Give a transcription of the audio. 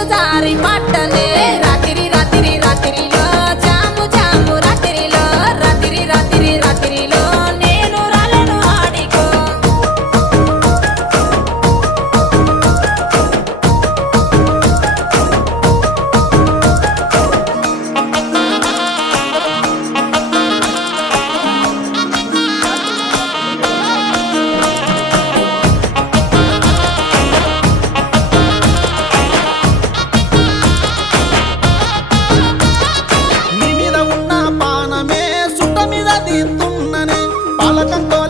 ఎదురు దారి పట్టనే రాత్రి రాత్రి రాత్రిలో జాము జాము రాత్రిలో రాత్రి రాత్రి రాత్రిలో నేను రాలేను ఆడికో నీ మీద ఉన్న పానమే సుట్ట మీద తీస్తున్ననే పాలకంతో